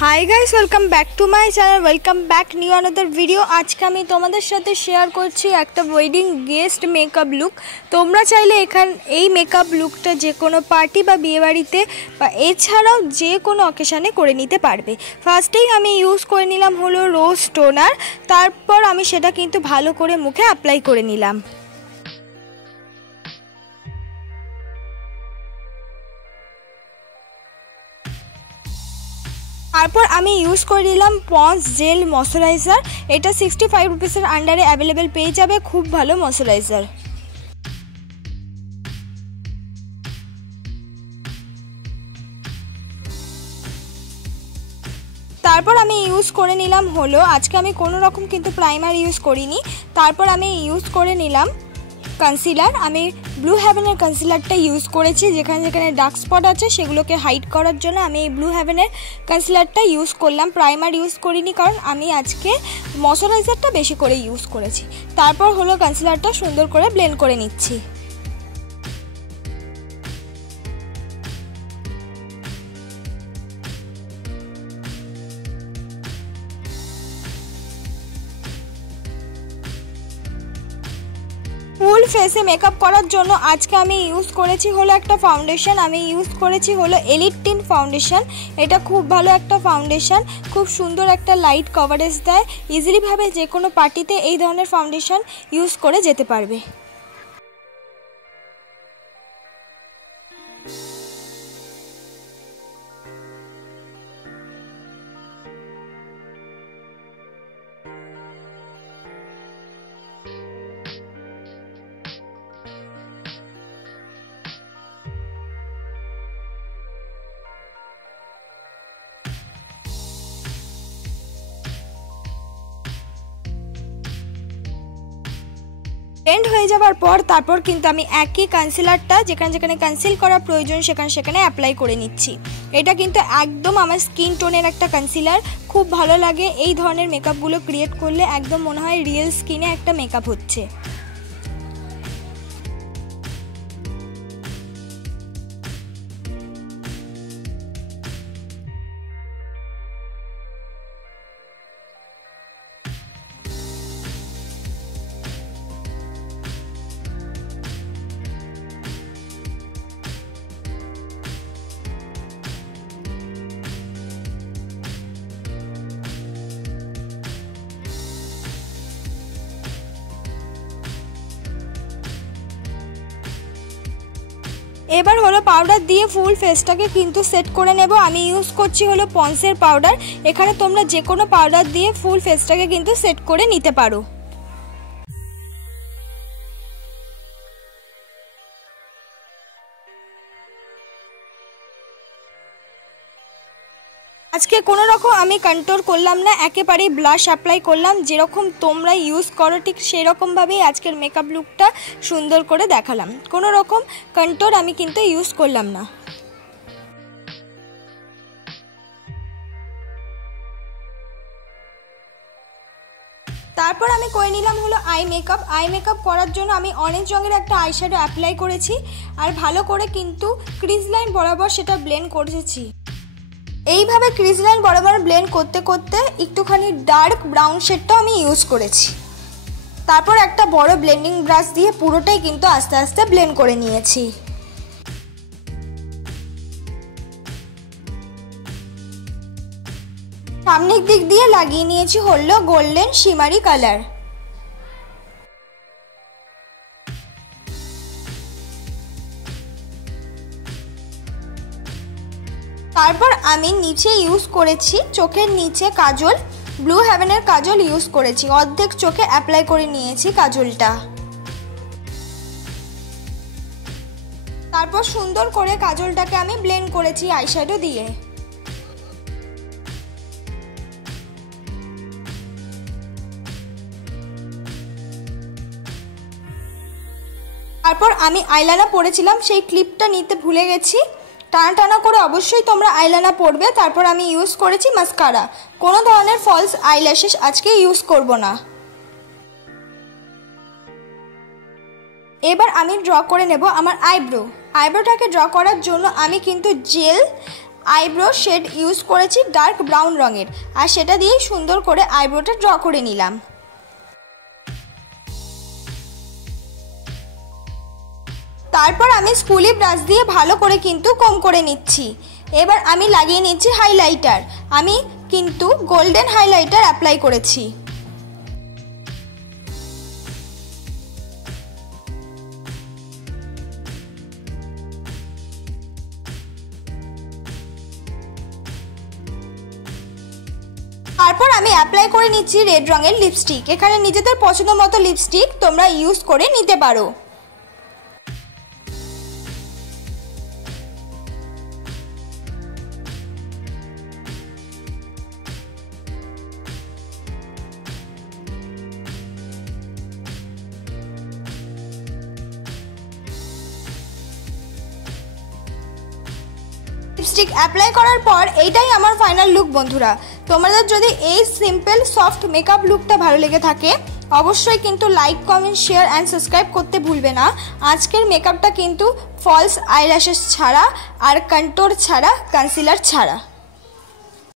High guys welcome back to my channel welcome back new another video. आज के आमी तोमादेर साथे शेयर करछि एकटा वेडिंग गेस्ट मेकअप लुक। तोमरा चाइले एई मेकअप लुकटा जे कोनो पार्टी बा बिये बाड़ीते बा एछाड़ाओ जे कोनो अकेशने करे निते पारबे। फार्स्टेई आमी यूज करे निलाम हलो रोज टोनार, तारपर आमी सेटा किन्तु भालो करे मुखे अप्लाई करे निलाम। तारपर आमी यूज कर निलाम पन्स जेल मयश्चाराइजार। एटा 65 रुपिसের आंडारे अवेलेबल पेয়ে যাবে, खूब भालो मयश्चाराइजार। तारपर आमी यूज करे निलाम हलो आज के आमी कोनो रकम किन्तु प्राइमार यूज करिनी। तारपर आमी यूज करे निलाम कन्सिलार। आमी ब्लू हेवेनर कन्सिलारटा यूज करेছি, যেখানে যেখানে ডার্ক স্পট আছে সেগুলোকে হাইড করার জন্য আমি এই ব্লু হেভেনের কনসিলারটা ইউজ করলাম। প্রাইমার ইউজ করিনি কারণ আমি আজকে ময়শ্চারাইজারটা বেশি করে ইউজ করেছি। তারপর হলো কনসিলারটা সুন্দর করে ব্লেন্ড করে নিচ্ছি। ফুল ফেসে মেকআপ করার জন্য আজকে আমি ইউজ করেছি হলো একটা ফাউন্ডেশন। আমি ইউজ করেছি হলো এলিট টিন ফাউন্ডেশন। এটা খুব ভালো একটা ফাউন্ডেশন, খুব সুন্দর একটা লাইট কভারেজ দেয়। ইজিলি ভাবে যে কোনো পার্টিতে এই ধরনের ফাউন্ডেশন ইউজ করে যেতে পারবে। ব্লেন্ড হয়ে যাওয়ার পর তারপর কিন্তু আমি একই কনসিলারটা যেখানে যেখানে কনসিল করা প্রয়োজন সেখানে সেখানে অ্যাপ্লাই করে নিচ্ছি। এটা কিন্তু একদম আমার স্কিন টোনের একটা কনসিলার, খুব ভালো লাগে। এই ধরনের মেকআপগুলো ক্রিয়েট করলে একদম মনে হয় রিয়েল স্কিনে একটা মেকআপ হচ্ছে। এবার হলো পাউডার দিয়ে ফুল ফেসটাকে কিন্তু সেট করে নেব। আমি ইউজ করছি হলো পন্সের পাউডার। এখানে তোমরা যে কোনো পাউডার দিয়ে ফুল ফেসটাকে কিন্তু সেট করে নিতে পারো। আজকে কোনো রকম আমি কন্ট্রোল করলাম না, একেবারেই ব্লাশ অ্যাপ্লাই করলাম। যেরকম তোমরা ইউজ করো ঠিক সেই রকমভাবেই আজকের মেকআপ লুকটা সুন্দর করে দেখালাম। কোনো রকম কন্ট্রোল আমি কিন্তু ইউজ করলাম না। তারপর আমি করে নিলাম হলো আই মেকআপ। আই মেকআপ করার জন্য আমি অরেঞ্জ রঙের একটা আইশ্যাডো অ্যাপ্লাই করেছি আর ভালো করে কিন্তু ক্রিজ লাইন বরাবর সেটা ব্লেন্ড করেছি। এইভাবে ক্রিজ লাইন বরাবর ব্লেন্ড করতে করতে একটুখানি ডার্ক ব্রাউন শেডটাও আমি ইউজ করেছি। তারপর একটা বড় ব্লেন্ডিং ব্রাশ দিয়ে পুরোটাই কিন্তু আস্তে আস্তে ব্লেন্ড করে নিয়েছি। সামনের দিক দিয়ে লাগিয়ে নিয়েছি হলো গোল্ডেন শিমারি কালার। তারপর আমি নিচে ইউজ করেছি চোখের নিচে কাজল, ব্লু হেভেনের কাজল ইউজ করেছি। অর্ধেক চোখে অ্যাপ্লাই করে নিয়েছি কাজলটা। তারপর সুন্দর করে কাজলটাকে আমি ব্লেন্ড করেছি আইশ্যাডো দিয়ে। তারপর আমি আইলাইনার পরেছিলাম, সেই ক্লিপটা নিতে ভুলে গেছি। টানা টানা করে অবশ্যই তোমরা আইলাইনার পরবে। তারপর আমি ইউজ করেছি মাস্কারা। কোনো ধরনের ফলস আইল্যাশেস আজকে ইউজ করব না। এবার আমি ড্র করে নেব আমার আইব্রো। আইব্রোটাকে ড্র করার জন্য আমি কিন্তু জেল আইব্রো শেড ইউজ করেছি ডার্ক ব্রাউন রঙের, আর সেটা দিয়েই সুন্দর করে আইব্রোটা ড্র করে নিলাম। তারপর আমি স্কুলি ব্রাশ দিয়ে ভালো করে কিন্তু কম করে নিচ্ছি। এবার আমি লাগিয়ে নিচ্ছি হাইলাইটার। আমি কিন্তু গোল্ডেন হাইলাইটার অ্যাপ্লাই করেছি। তারপর আমি অ্যাপ্লাই করে নিচ্ছি রেড রঙের লিপস্টিক। এখানে নিজেদের পছন্দ মতো লিপস্টিক তোমরা ইউজ করে নিতে পারো। লিপস্টিক অ্যাপ্লাই করার পর এইটাই আমার ফাইনাল লুক বন্ধুরা। তোমাদের যদি এই সিম্পল সফট মেকআপ লুকটা ভালো লেগে থাকে অবশ্যই কিন্তু like, comment, share and subscribe করতে ভুলবে না। আজকের মেকআপটা কিন্তু ফলস আইল্যাশেস ছাড়া আর কন্ট্যুর ছাড়া, কনসিলার ছাড়া।